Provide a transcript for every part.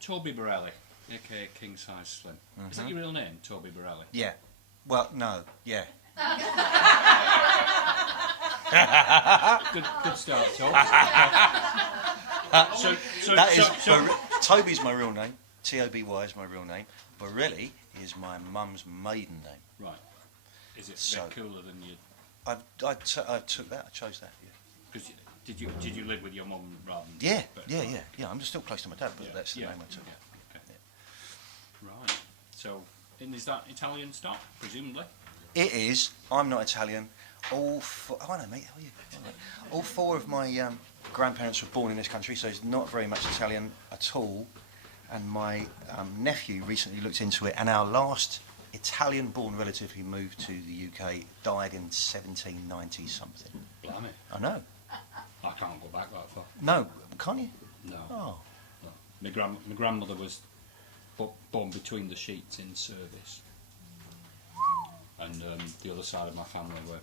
Toby Borelli, aka King Size Slim. Is that your real name, Toby Borelli? Yeah. Well, no. Yeah. Good start, Toby. Toby's my real name. Toby is my real name. Borelli is my mum's maiden name. Right. Is it a bit cooler than you? I took that. I chose that. Yeah. Because did you live with your mum rather than? Yeah. I'm still close to my dad, but that's the name I took. Yeah. Okay. Yeah. Right. So, and is that Italian stock, presumably? It is. I'm not Italian. All four of my grandparents were born in this country, so it's not very much Italian at all. And my nephew recently looked into it, and our last Italian-born relative who moved to the UK died in 1790 something. Blimey. I know. I can't go back that far. No, can't you? No. Oh. No. My grandmother was born between the sheets in service, and the other side of my family were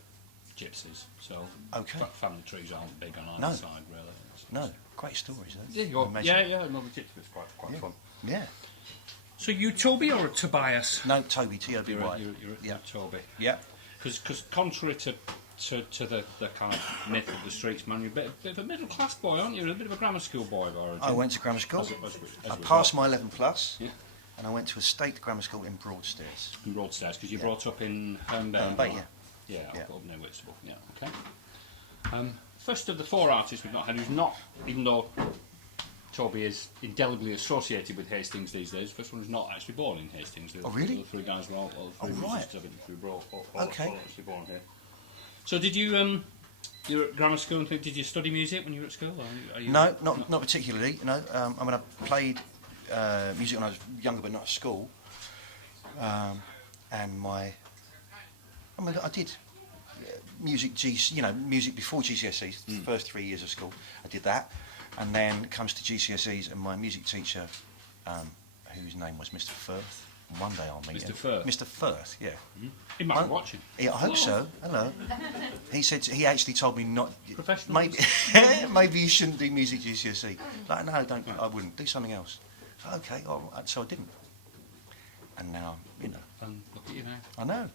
gypsies. So family trees aren't big on either side, really. No, great stories, though. Yeah, another gypsy was quite fun. Yeah. So you Toby or Tobias? No, Toby, T-O-B-Y. You're Toby. Yeah. Because contrary to the kind of myth of the streets, man, you're a bit of a middle class boy, aren't you? You're a bit of a grammar school boy of origin. I went to grammar school. I passed my 11 plus, and I went to a state grammar school in Broadstairs. In Broadstairs, because you brought up in Herne Bay. Yeah, up near Whitstable. Yeah, okay. First of the four artists we've not had, who's not, even though Toby is indelibly associated with Hastings these days, first one who's not actually born in Hastings. Oh, really? The three guys were all three musicians all actually born here. So did you, you were at grammar school and did you study music when you were at school? No, not particularly. No, I mean, I played music when I was younger, but not at school. And I did music music before GCSEs. The first 3 years of school, I did that, and then it comes to GCSEs, and my music teacher, whose name was Mr. Firth. One day I'll meet him. Mr. Firth? Mr. Firth, yeah. Mm-hmm. He might be watching. Yeah, I hope so. Hello. He actually told me not... Professional? Maybe you shouldn't do music GCSE. Like, no, don't. I wouldn't. Do something else. Okay, so I didn't. And now, And look at you now. I know.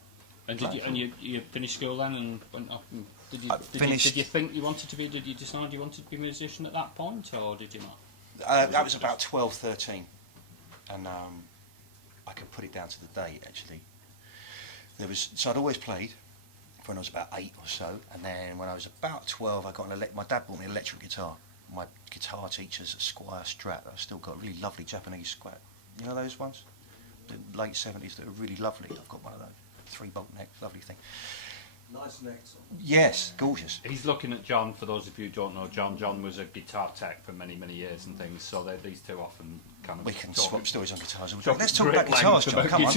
And you finished school then and went off and did you think you wanted to be, did you decide you wanted to be a musician at that point, or did you not? That was about 12, 13. And I can put it down to the date, actually. So I'd always played when I was about 8 or so, and then when I was about 12, my dad bought me an electric guitar. My guitar teacher's a Squire Strat that I've still got, a really lovely Japanese Strat. You know those ones? The late 70s that are really lovely. I've got one of those. 3-bolt neck, lovely thing. Nice neck. Yes, gorgeous. He's looking at John. For those of you who don't know, John was a guitar tech for many years and things. So these two often kind of. We can swap stories on guitars. Let's talk about guitars, John. Come on.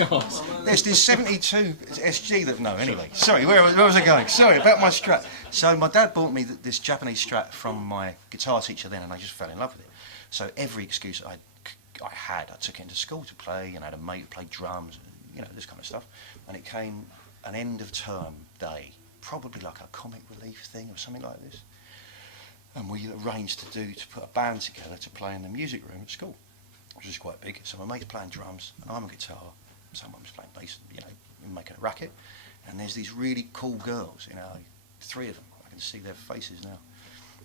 There's this 72 SG that anyway. Sorry, where was I going? Sorry about my Strat. So my dad bought me this Japanese Strat from my guitar teacher then, and I just fell in love with it. So every excuse I had, I took it into school to play. I had a mate who played drums, this kind of stuff. And it came an end of term day, probably like a comic relief thing or something like this. And we arranged to put a band together to play in the music room at school, which was quite big. So my mate's playing drums, and I'm a guitar. Someone was playing bass, making a racket. And there's these really cool girls, 3 of them. I can see their faces now.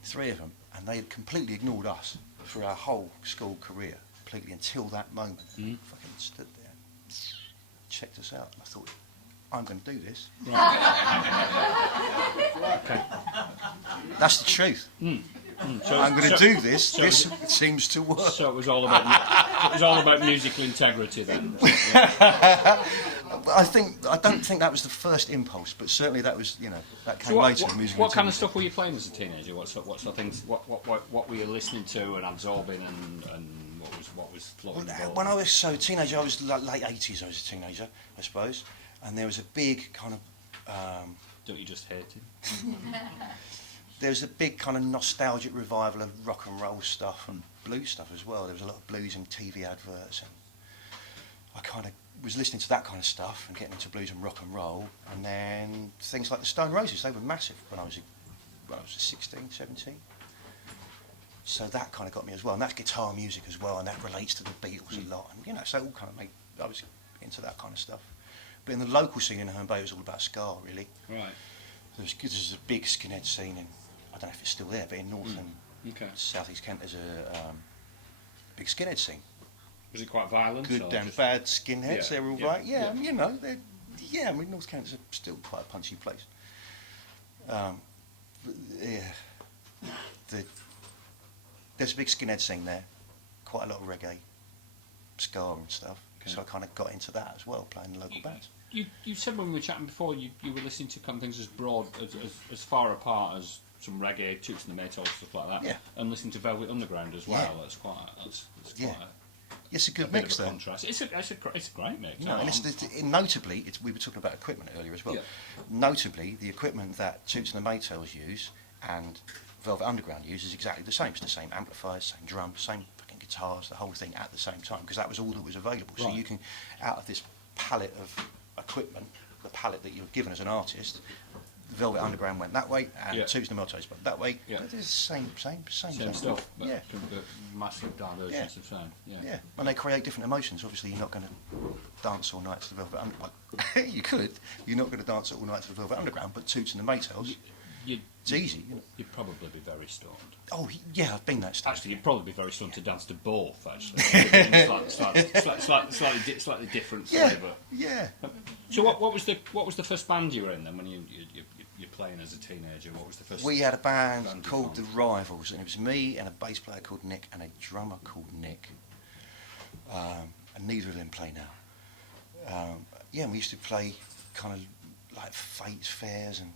3 of them, and they had completely ignored us for our whole school career, completely until that moment. Fucking stood there, checked us out, and I thought, I'm going to do this. Right. Okay. That's the truth. So I'm going to do this. So this seems to work. So it was all about musical integrity then. I don't think that was the first impulse, but certainly that was, that came later. What kind of stuff were you playing as a teenager? What sort of things? What were you listening to and absorbing, and what was flowing? When I was teenager, I was late 80s. I was a teenager, I suppose, and there was a big kind of. Don't you just hate him? There was a big kind of nostalgic revival of rock and roll stuff and blues stuff as well. There was a lot of blues in TV adverts, and I kind of was listening to that kind of stuff and getting into blues and rock and roll. And then things like the Stone Roses, they were massive when I was 16, 17. So that kind of got me as well, and that's guitar music as well, and that relates to the Beatles a lot, and you know, so it all kind of made, I was into that kind of stuff. But in the local scene in Herne Bay, it was all about ska, really. Right. There's a big skinhead scene in, I don't know if it's still there, but in North and South East Kent there's a big skinhead scene. Was it quite violent? Good and bad skinheads, they're all right. Yeah, yeah. you know, I mean, North Kent's still quite a punchy place. There's a big skinhead scene there, quite a lot of reggae, ska and stuff. Okay. So I kind of got into that as well, playing the local bands. You said when we were chatting before, you were listening to kind of things as broad, as far apart as some reggae, Toots and the Maytals, stuff like that. Yeah. And listening to Velvet Underground as well. Yeah. That's quite It's a good mix, bit of a though. contrast. It's a great mix. No, and notably, we were talking about equipment earlier as well. Yeah. Notably, the equipment that Toots and the Maytals use and Velvet Underground use is exactly the same. It's the same amplifiers, same drums, same fucking guitars, the whole thing at the same time, because that was all that was available. Right. So you can, out of this palette of equipment, the palette that you're given as an artist, Velvet Underground went that way, and Toots and the Maytals went that way. Yeah. It's the same stuff. But yeah. Massive divergence of sound. Yeah, and they create different emotions. Obviously, you're not going to dance all night to the Velvet Underground. You could. You're not going to dance all night to the Velvet Underground, but Toots and the Maytals, it's easy. You know. You'd probably be very stoned. Oh, yeah, I've been that stoned. Actually, you'd probably be very stoned to dance to both, actually. slightly different flavour. Yeah. So what was the first band you were in then when you're playing as a teenager? What was the first? We had a band called The Rivals, and it was me and a bass player called Nick and a drummer called Nick. And neither of them play now. And we used to play kind of like Fates fairs and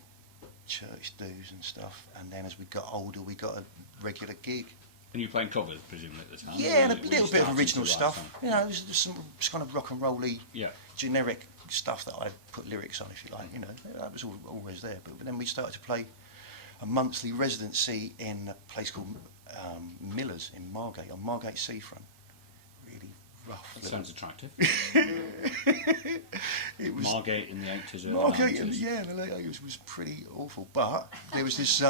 church dues and stuff. And then as we got older, we got a regular gig. And you were playing covers, presumably, at the time? Yeah, and a little bit of original stuff. You know, there's some kind of rock and roll-y, generic stuff that I put lyrics on, if you like. You know, that was always there. But then we started to play a monthly residency in a place called Miller's in Margate, on Margate Seafront. Really rough. That sounds attractive. It was Margate in the 80s, early Margate, 90s. in the late 80s was pretty awful. But there was this, you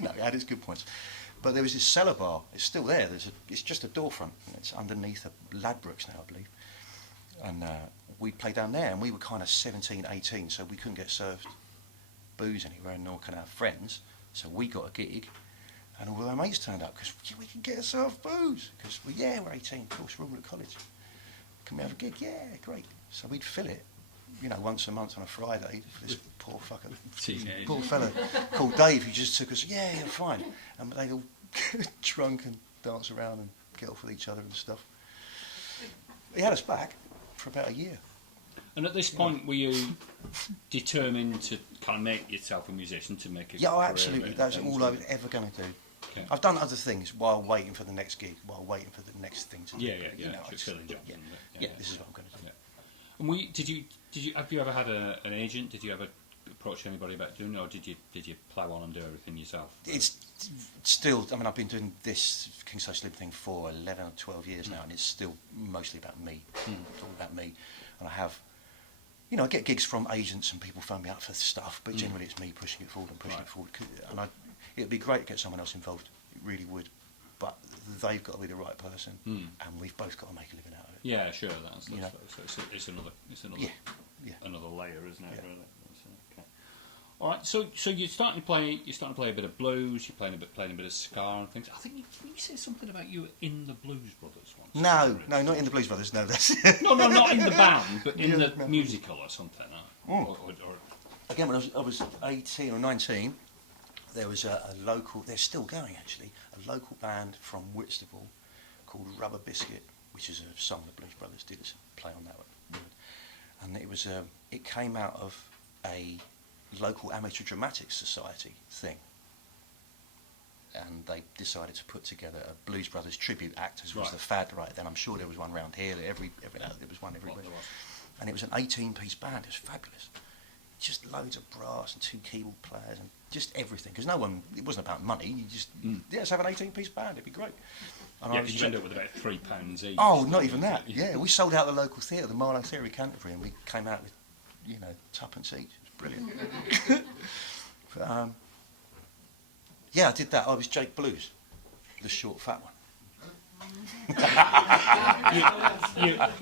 know, it had its good points. But there was this cellar bar. It's still there. It's just a door front. And it's underneath a Ladbrokes now, I believe. And we played down there, and we were kind of 17, 18, so we couldn't get served booze anywhere, nor can our friends. So we got a gig, and all our mates turned up because we can get ourselves booze. Because we're 18, of course, we're all at college. Can we have a gig? Yeah, great. So we'd fill it, you know, once a month on a Friday. For this poor fucker, poor fella called Dave, who just took us. Yeah, you're fine. And they'd all drunk and dance around and get off with each other and stuff. He had us back for about a year. And at this point, were you determined to kind of make yourself a musician, to make a Yeah, career absolutely. of That's it? all I was ever going to do. Okay. I've done other things while waiting for the next gig, while waiting for the next thing to do. Yeah. You know, Just filling jobs. Yeah, this is what I'm going to do. Yeah. And have you ever had an agent? Did you ever approach anybody about doing it, or did you plough on and do everything yourself? It's still, I mean, I've been doing this King Size Slim thing for 11 or 12 years now, and it's still mostly about me. It's all about me. And I have, you know, I get gigs from agents and people phone me up for stuff, but generally it's me pushing it forward and pushing it forward. And it'd be great to get someone else involved. It really would. But they've got to be the right person, and we've both got to make a living out of it. Yeah, sure. That's You know? so it's another another layer, isn't it? Yeah. Really. Okay. All right. So you're starting to play a bit of blues. You're playing a bit of ska and things. I think you said something about you in the Blues Brothers once. No, not in the Blues Brothers. No, that's no, not in the band, but in the musical or something. Or Again, when I was 18 or 19, there was a local. They're still going actually. A local band from Whitstable called Rubber Biscuit, which is a song the Blues Brothers did. It's a play on that one. And it was it came out of a local amateur dramatics society thing, and they decided to put together a Blues Brothers tribute act, as was the fad right then. I'm sure there was one around here. There was one everywhere. And it was an 18-piece band. It was fabulous. Just loads of brass and 2 keyboard players and just everything. Because it wasn't about money. You just let's have an 18-piece band. It'd be great. And yeah, because you end up with about £3 each. Oh, not even that. Yeah, we sold out the local theatre, the Marlow Theatre in Canterbury, and we came out with, you know, 2p each. It was brilliant. But, Yeah, I did that. I was Jake Blues, the short, fat one.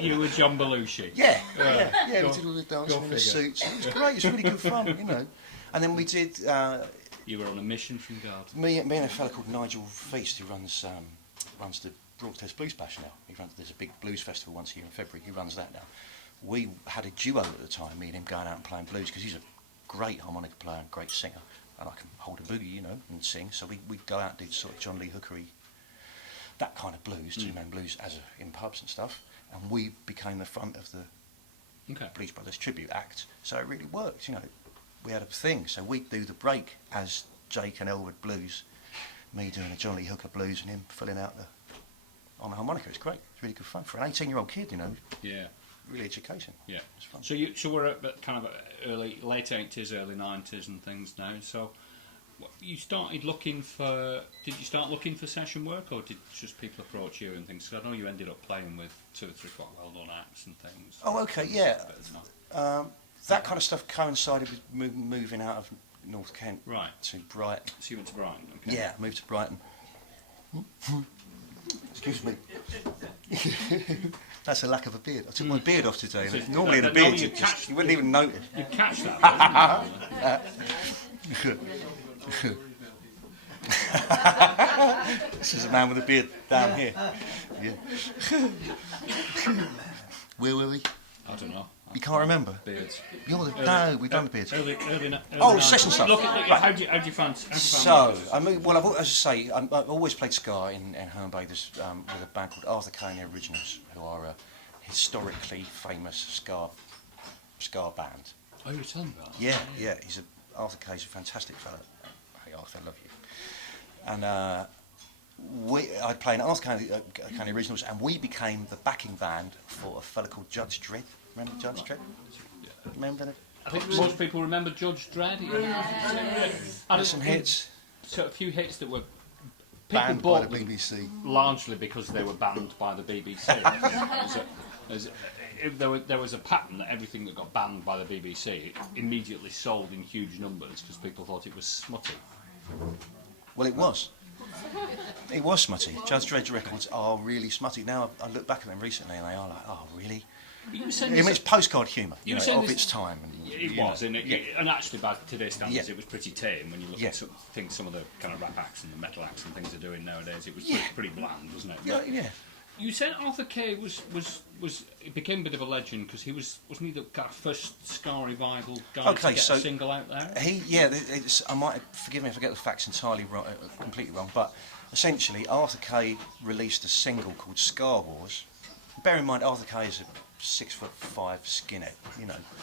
You were John Belushi. Yeah, Go- we did all the dancing in the figure. suits. It was great. It's really good fun, you know. And then we did. You were on a mission from God. Me and a fella called Nigel Feast, who runs the Broadstairs Blues Bash now. There's a big blues festival once a year in February. He runs that now. We had a duo at the time, me and him going out and playing blues, because he's a great harmonica player and great singer, and I can hold a boogie, you know, and sing. So we'd go out and do sort of John Lee Hookery, that kind of blues, two-man blues, in pubs and stuff. And we became the front of the Blues Brothers tribute act. So it really worked, you know. We had a thing. So we'd do the break as Jake and Elwood Blues, me doing a John Lee Hooker blues and him filling out on the harmonica. It's great. It's really good fun for an 18-year-old kid, you know. Yeah. Really education. Yeah. It's fun. So we're at kind of late 80s, early 90s and things now. So you started looking for... Did you start looking for session work, or did just people approach you and things? Because I know you ended up playing with 2 or 3 quite well-known acts and things. Oh, okay, yeah. That kind of stuff coincided with moving out of North Kent to Brighton. So you went to Brighton, okay. Yeah, moved to Brighton. Excuse me. That's a lack of a beard. I took my beard off today. And normally in a beard, you wouldn't even notice. You catch that, This is a man with a beard down here. Yeah. Where were we? I don't know. You can't remember? Beards. No, we've done the beards. Early session stuff. Look at how do you find? So, I mean, well, as I say, I've always played ska in Herne Bay with a band called Arthur Kay and the Originals, who are a historically famous ska band. Oh, you were telling me about that? Yeah. Arthur Kay's a fantastic fella. Hey, Arthur, I love you. And I'd play in Arthur Kay and the Originals, and we became the backing band for a fella called Judge Dredd. Remember Judge Dredd? Remember that? I think most people remember Judge Dredd. Had some hits. So a few hits that were Banned by the BBC. Largely because they were banned by the BBC. There was a pattern that everything that got banned by the BBC immediately sold in huge numbers because people thought it was smutty. Well, it was. It was smutty. Judge Dredd's records are really smutty. Now I look back at them recently and they are like, oh, really? It's postcard humour, of its time. It was, and actually by today's standards it was pretty tame when you look at some of the kind of rap acts and the metal acts and things are doing nowadays. It was pretty bland, wasn't it? Yeah. You said Arthur Kay it became a bit of a legend because wasn't he the kind of first ska revival guy to get a single out there? I might forgive me if I get the facts entirely wrong, completely wrong, but essentially Arthur Kay released a single called Scar Wars. Bear in mind, Arthur Kay is a 6'5" skinhead,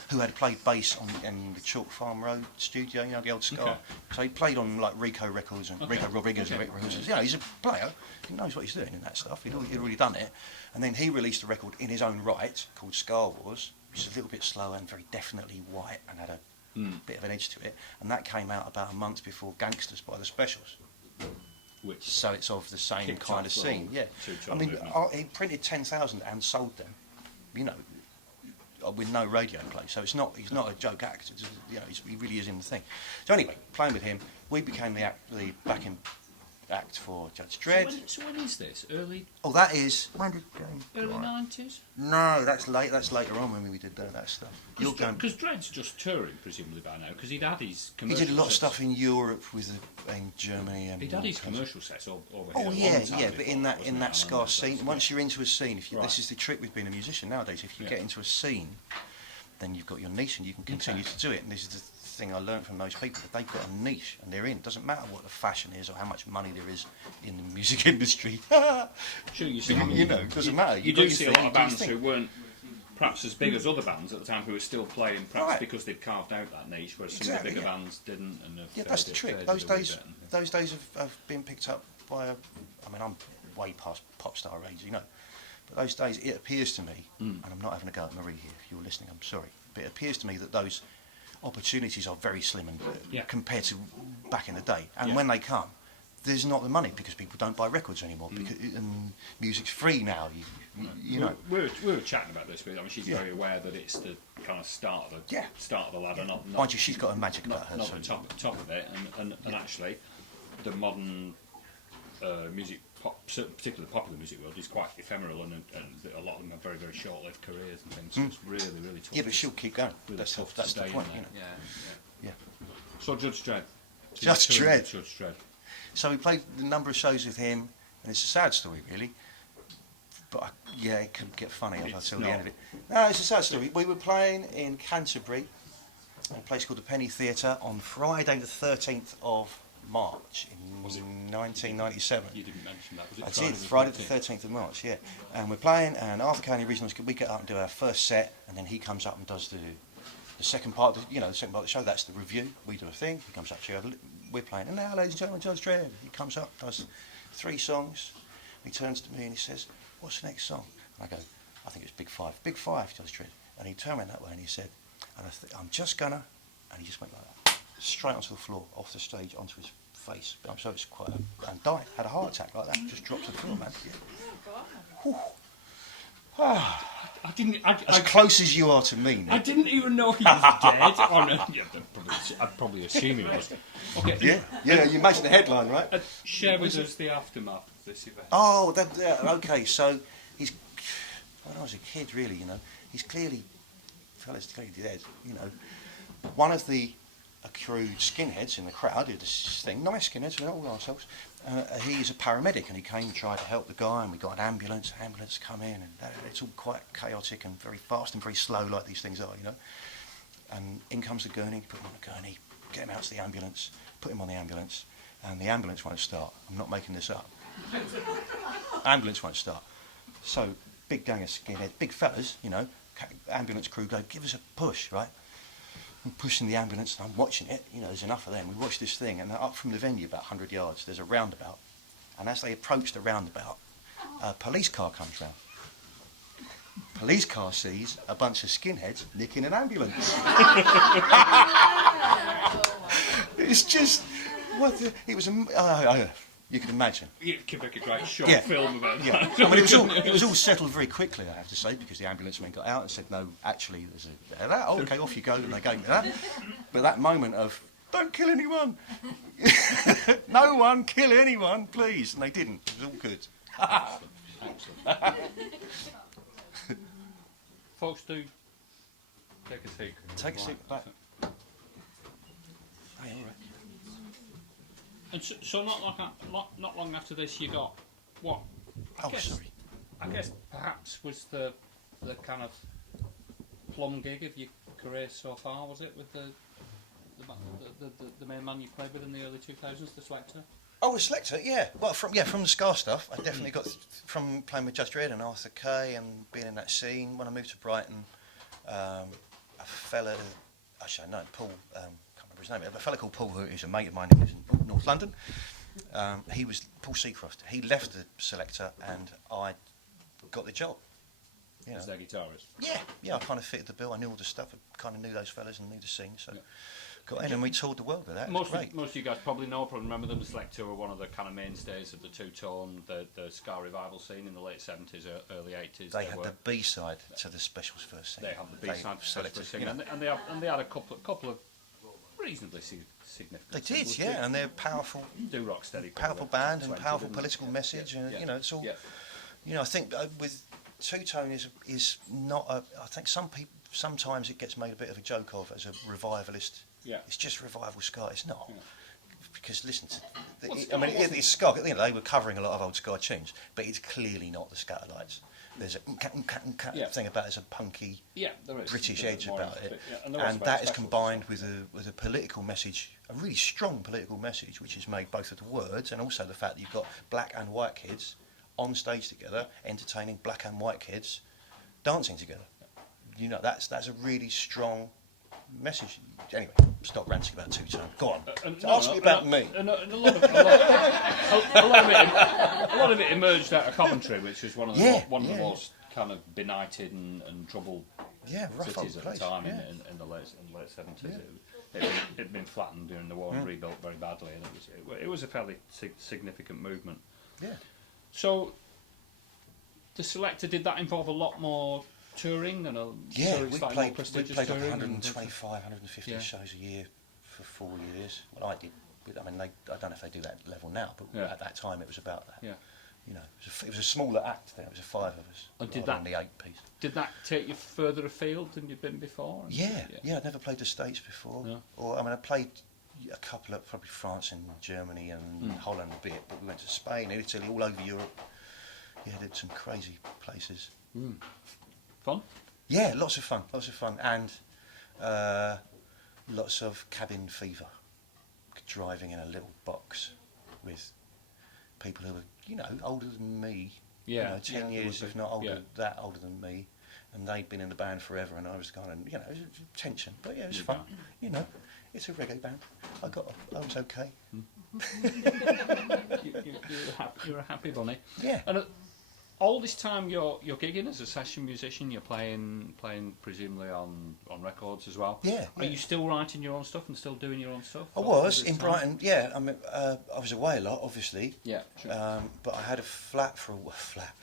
who had played bass in the Chalk Farm Road studio, the old Scar. Okay. So he played on like Rico Records and Rico Rodriguez and Rick Roses. He's a player. He knows what he's doing in that stuff. He'd already done it. And then he released a record in his own right called Scar Wars, which is a little bit slower and very definitely white and had a bit of an edge to it. And that came out about a month before Gangsters by the Specials. So it's of the same kind of scene, yeah. I mean, he printed 10,000 and sold them, with no radio play. So he's not a joke act. He really is in the thing. So anyway, playing with him, we became the backing act for Judge Dredd. So when is this? Early? Oh, that is... When did early 90s? No, that's late. That's later on when we did that stuff. Because Dredd's just touring, presumably, by now, because he'd had his commercial He did a lot sets. of stuff in Europe in Germany. And he'd had his commercial sets over here. Oh, yeah, but in that ska scene, once you're into a scene, this is the trick with being a musician nowadays, if you get into a scene, then you've got your niche and you can continue to do it, and this is the thing I learned from those people, that they've got a niche and they're in. It doesn't matter what the fashion is or how much money there is in the music industry. Sure, you see. It doesn't matter. You do see a lot of bands who weren't perhaps as big as other bands at the time who were still playing, perhaps because they'd carved out that niche, whereas some of the bigger bands didn't. And that's the trick. Those days have been picked up by I'm way past pop star age, but those days it appears to me, and I'm not having a go at Marie here, if you're listening, I'm sorry, but it appears to me that those opportunities are very slim and compared to back in the day, and when they come, there's not the money because people don't buy records anymore, and music's free now. You know. We were chatting about this. She's very aware that it's the kind of start of the ladder, not mind you, she's got a magic about her. Not the top of it, and actually, the modern music, particularly the popular music world, is quite ephemeral, and a lot of them have very, very short-lived careers and things. So it's really, really tough. Yeah, but she'll keep going. Really That's tough the to stay point. in You there. know? Yeah. Yeah. So Judge Dredd. Judge Dredd. Judge Dredd. So we played a number of shows with him, and it's a sad story, really. But yeah, it couldn't get funny up until the end of it. No, it's a sad story. We were playing in Canterbury, in a place called the Penny Theatre, on Friday the 13th of March in 1997. You didn't mention that. Was it I did, Friday the 13th of March, yeah. And we're playing, and Arthur County Regionals, we get up and do our first set, and then he comes up and does the second part of the, the second part of the show. That's the review. We do a thing. He comes up to you. We're playing, and now, ladies and gentlemen, Judge Dredd. He comes up, does 3 songs. He turns to me and he says, "What's the next song?" And I go, "I think it's Big Five." "Big Five, Judge Dredd." And he turned around that way and he said, "I'm just gonna," and he just went like that, straight onto the floor, off the stage, onto his face. I'm so it's quite, and died. Had a heart attack like that. Just dropped to the floor, man. Yeah. I didn't. As close as you are to me, Nick. I didn't even know he was dead. Oh, no, yeah, I'd probably assume he was. Okay. Yeah. You imagine the headline, right? Share with us the aftermath of this event. Oh, okay. So he's when I was a kid, really, he's clearly, fella's clearly dead. One of the accrued skinheads in the crowd did this thing. Nice skinheads, we all ourselves. He's a paramedic, and he came and tried to help the guy, and we got an ambulance. Ambulance come in, and it's all quite chaotic and very fast and very slow, like these things are, And in comes the gurney, put him on the gurney, get him out to the ambulance, put him on the ambulance, and the ambulance won't start. I'm not making this up. Ambulance won't start. So, big gang of skinheads, big fellas, ambulance crew go, "Give us a push," right? I'm pushing the ambulance, and I'm watching it, there's enough of them. We watch this thing, and up from the venue, about 100 yards, there's a roundabout. And as they approach the roundabout, a police car comes round. Police car sees a bunch of skinheads nicking an ambulance. It's just, it was, you can imagine. You could make a great short film about that. Yeah. I mean, it was all settled very quickly, I have to say, because the ambulance men got out and said, "No, actually, there's that. Oh, okay, off you go," and they gave me that. But that moment of, "Don't kill anyone. No one kill anyone, please." And they didn't. It was all good. Excellent. Folks, do take a seat. Take a seat back. Hey, all right. And so not long after this, you got what? I guess perhaps was the kind of plum gig of your career so far, was it, with the main man you played with in the early 2000s, the Selector? Oh, the Selector, yeah. Well, from the Scar stuff, I definitely got from playing with Judge Dredd and Arthur Kay and being in that scene. When I moved to Brighton, a fella, actually no, Paul. His name, a fella called Paul, who is a mate of mine who lives in North London. He was Paul Seacroft. He left the Selector, and I got the job. As their guitarist. Yeah. I kind of fitted the bill. I knew all the stuff. I kind of knew those fellas and knew the scene. So got in, and we toured the world with that. Most of you guys probably remember them. The Selector were one of the kind of mainstays of the two-tone, the ska revival scene in the late 70s, early 80s. They had the B-side to the Specials first scene. They had the B-side to the Specials scene, and they had a couple of reasonably significant. They did, yeah, and they're powerful. Do rock steady. Powerful band and powerful political message, and it's all. I think with two-tone is not. I think sometimes it gets made a bit of a joke of as a revivalist. Yeah. It's just revival ska. It's not. Yeah. Because listen to, it's ska. They were covering a lot of old ska tunes, but it's clearly not the Scatterlights. There's a thing about it, as a punky British edge about it, and that is combined with a political message, a really strong political message, which is made both of the words and also the fact that you've got black and white kids on stage together, entertaining black and white kids, dancing together. That's a really strong message. Anyway, stop ranting about two-tone. Go on. Ask me about me. A lot of it emerged out of Coventry, which was one of the most kind of benighted and troubled cities at the time in the late 70s. It had been flattened during the war and rebuilt very badly, and it was a fairly significant movement. Yeah. So the Selector, did that involve a lot more touring and we played 125, 150 shows a year for 4 years. Well, I did. I mean, I don't know if they do that level now, but Yeah. at that time it was about that. Yeah. You know, it was a smaller act there. It was a 5 of us. And did rather that- than the 8-piece? Did that take you further afield than you'd been before? Yeah. I'd never played the States before. No. Or I mean, I played a couple of probably France and Germany and Holland a bit, but we went to Spain, Italy, all over Europe. Yeah, did some crazy places. Fun? Yeah, lots of fun, and lots of cabin fever. Driving in a little box with people who were, you know, older than me. Yeah. You know, 10 years, would if be. not older, Yeah. that older than me. And they'd been in the band forever, and I was kind of, you know, it was tension. But yeah, it was Yeah. fun. You know, it's a reggae band. I was okay. You're a happy bunny. Yeah. And all this time you're gigging as a session musician. You're playing presumably on records as well. Yeah. Are you still writing your own stuff and still doing your own stuff? I was in Brighton. Yeah, I mean, I was away a lot, obviously. Yeah. Sure. But I had a flat for a flat.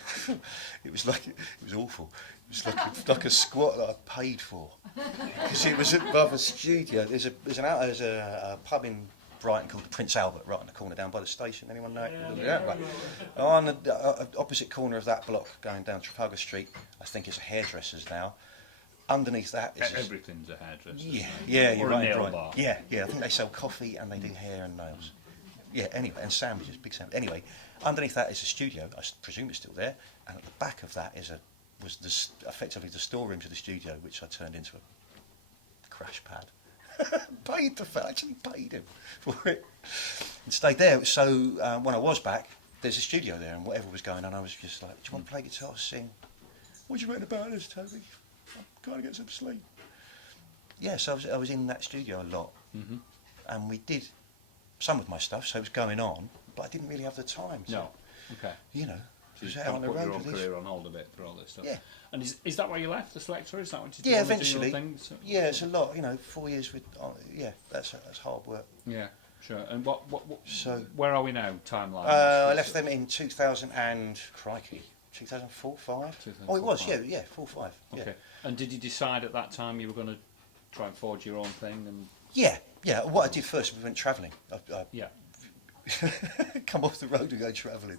It was awful. It was like a squat that I paid for, because it was above a studio. There's a pub in Brighton called the Prince Albert, right on the corner down by the station. Anyone know it? Yeah. Right. On the opposite corner of that block, going down Trafalgar Street, I think it's a hairdresser's now. Underneath that is Everything's a hairdresser. yeah, you're Or a right. nail Right. bar. Yeah. I think they sell coffee and they do hair and nails. Yeah. Anyway, and sandwiches, big sandwich. Anyway, underneath that is a studio. I presume it's still there. And at the back of that was effectively the storeroom to the studio, which I turned into a crash pad. Actually paid him for it, and stayed there. So when I was back, there's a studio there, and whatever was going on, I was just like, "Do you want to play guitar, sing? What you written about this, Toby? I'm trying to get some sleep." Yeah, so I was in that studio a lot, and we did some of my stuff. So it was going on, but I didn't really have the time. No. Okay. You know, So you was out kind on of the put your road own with this. career on hold a bit for all this stuff. Yeah. And is that why you left the Selector? Is that what you Yeah, wanted to do your eventually. thing? So- Yeah, it's a lot. You know, 4 years with. Yeah, that's hard work. Yeah. Sure. And what So where are we now, timeline? I left them in 2000 and crikey, 2004, 5. 2004, Oh, it was, 5. yeah, 4, 5. Yeah. Okay. And did you decide at that time you were going to try and forge your own thing? And Yeah. What I did first, we went travelling. I yeah. come off the road and go travelling.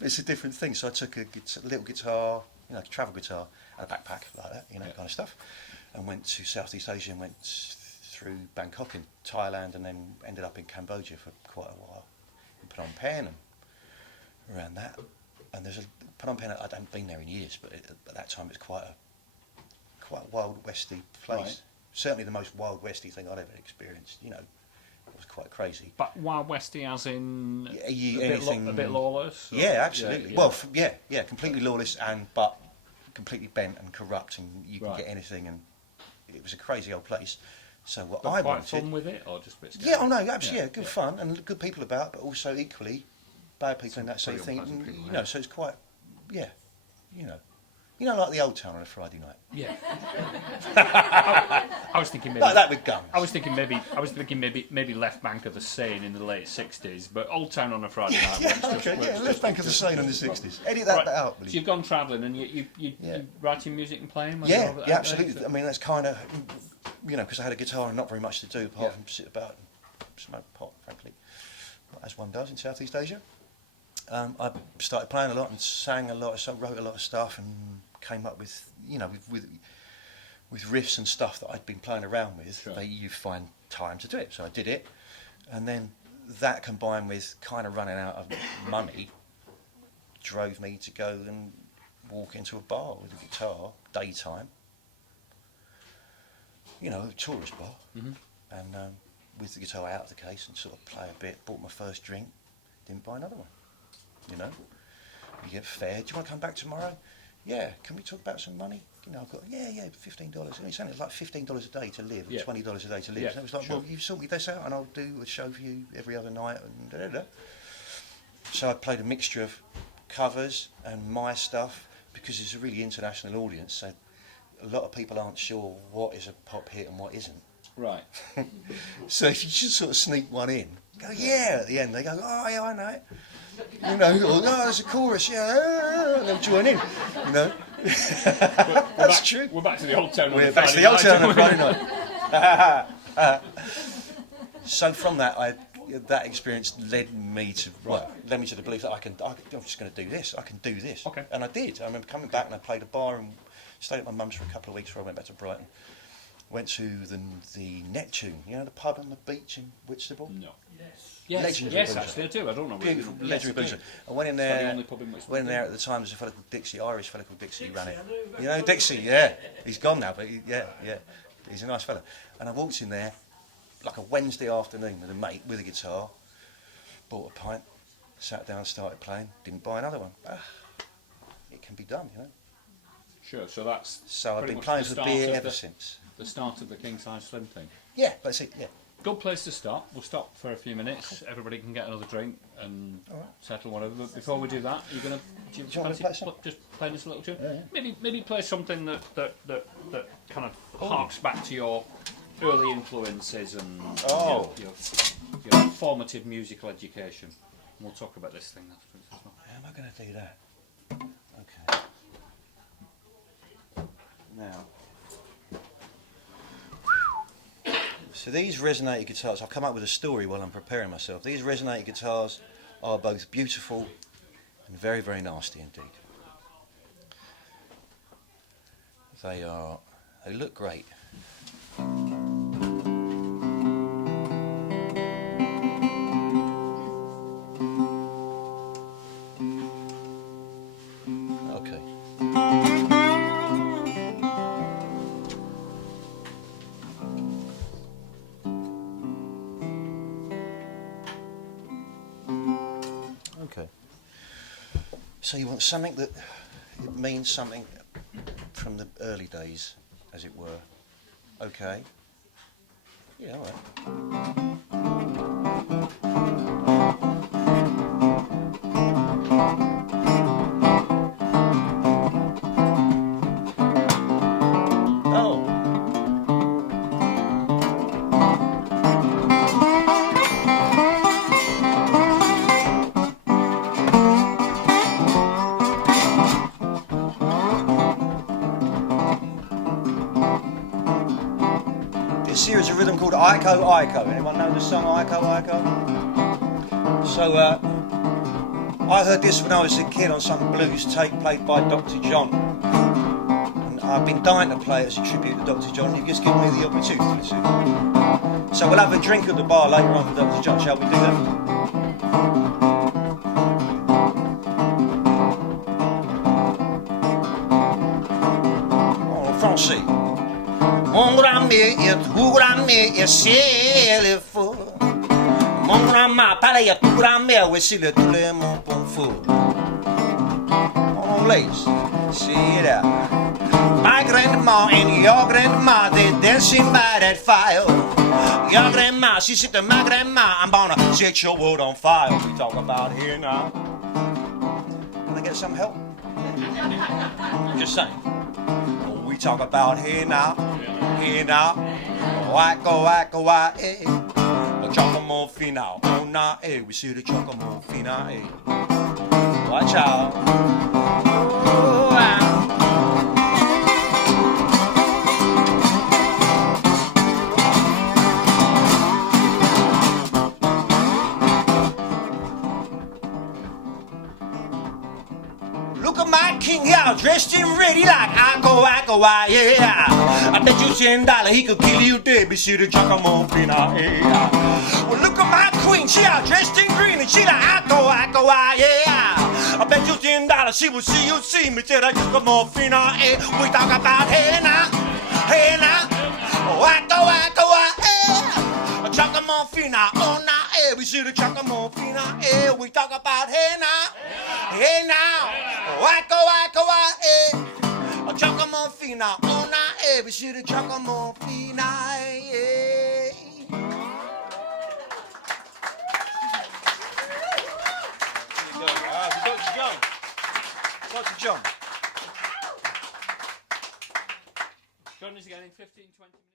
It's a different thing. So I took a little guitar, you know, a travel guitar, and a backpack like that, you know, kind of stuff, and went to Southeast Asia and went through Bangkok in Thailand, and then ended up in Cambodia for quite a while, in Phnom Penh and around that. And there's a Phnom Penh. I haven't been there in years, but at that time it's quite a wild westy place. Right. Certainly the most wild westy thing I'd ever experienced. You know, it was quite crazy. But Wild Westy as in Anything? a bit lawless? Or- Yeah, absolutely. Yeah. Well, yeah, completely lawless but completely bent and corrupt, and you can Right. get anything, and it was a crazy old place. So what But I quite wanted, fun with it, or just a bit scary? yeah, oh no, absolutely, yeah, good fun and good people about, but also equally bad people Some in that sort of pretty thing. unpleasant people, You know, so it's quite, yeah, you know, like the Old Town on a Friday night, Yeah. I was thinking maybe. like that with guns. I was thinking maybe Left Bank of the Seine in the late '60s, but Old Town on a Friday night. Left bank of the Seine in the '60s. Edit that Right. bit out, So please. you've gone travelling and you Yeah. writing music and playing? Yeah, absolutely. I mean, that's kind of, you know, because I had a guitar and not very much to do apart from sit about and smoke pot, frankly, as one does in Southeast Asia. I started playing a lot and sang a lot, so wrote a lot of stuff and came up with, you know, with riffs and stuff that I'd been playing around with. Sure. That you find time to do it, so I did it, and then that combined with kind of running out of money drove me to go and walk into a bar with a guitar, daytime, you know, a tourist bar, and with the guitar out of the case and sort of play a bit, bought my first drink, didn't buy another one, you know. You get fare, do you want to come back tomorrow? Yeah, can we talk about some money? You know, I've got, yeah, $15. And it's only like $15 a day to live, or Yeah. $20 a day to live. Yeah, And it was like, sure. well, you sort me this out and I'll do a show for you every other night, and da-da-da. So I played a mixture of covers and my stuff, because it's a really international audience, so a lot of people aren't sure what is a pop hit and what isn't. Right. So if you just sort of sneak one in, go, yeah, at the end, they go, oh, yeah, I know it. You know, or, no, there's a chorus, yeah, and they'll join in, you know. That's true. We're back to the Old Town. We're back to the Old Town on a Friday night. So from that, that experience led me to the belief that I'm just going to do this. I can do this. Okay. And I did. I remember coming back and I played a bar and stayed at my mum's for a couple of weeks before I went back to Brighton. Went to the Neptune, you know, the pub on the beach in Whitstable. No. Yes, actually I do. I don't know. Beautiful, legendary boozer. I went in there. Went in there at the time. There's a fellow called Dixie, Irish fellow called Dixie, who ran it. You know Dixie? Yeah. He's gone now, but yeah. He's a nice fellow. And I walked in there like a Wednesday afternoon with a mate with a guitar. Bought a pint, sat down, started playing. Didn't buy another one. It can be done, you know. Sure. So that's. So I've been playing for the beer ever since. The start of the King Size Slim thing. Yeah, that's it. Yeah. Good place to stop. We'll stop for a few minutes. Everybody can get another drink and settle whatever. But before we do that, you're gonna do you fancy just playing this little tune? Yeah. Maybe play something that kind of harks back to your early influences and your formative musical education. And we'll talk about this thing afterwards as well. How am I going to do that? Okay. Now. So these resonator guitars, I've come up with a story while I'm preparing myself. These resonator guitars are both beautiful and very, very nasty indeed. They look great. Okay. Okay. So you want something that it means something from the early days, as it were. Okay. Yeah, all right. Here's a rhythm called Iko Iko. Anyone know the song Iko Iko? So I heard this when I was a kid on some blues tape played by Dr. John. And I've been dying to play it as a tribute to Dr. John. You've just given me the opportunity to. So we'll have a drink at the bar later on for Dr. John. Shall we do that? Français. Mon grand-mère est tout grand-mère et c'est le fou. Mon grand-mère parlait à tout grand-mère, oui c'est le tout le monde bon fou. En anglais, see that. My grandma and your grandma, they dancing by that fire. Your grandma, she said to my grandma, I'm gonna set your world on fire. We talk about here now. Can I get some help? Just saying. We talk about here now. Wacko, wacko, wah, eh. Giacomo Fina, oh nah, eh. We see the Giacomo Fina, eh. Watch out. Oh, ah. Look at my king here, dressed in ready like Iko, yeah. I bet you $10 he could kill you dead, but she the Giacomo Fina, yeah. Well, look at my queen, she out dressed in green, and she like Iko, yeah. I bet you $10 she will see me till the Giacomo Fina, yeah. We talk about hey now, Iko, yeah. Giacomo Fina, oh nah, yeah. We see the Giacomo Fina, yeah. We talk about hey now, Iko, yeah. Giacomo Fina, oh nah, eh, we see the Giacomo Fina, eh. Dr. John. Dr. John. Join us again in 15, 20 minutes.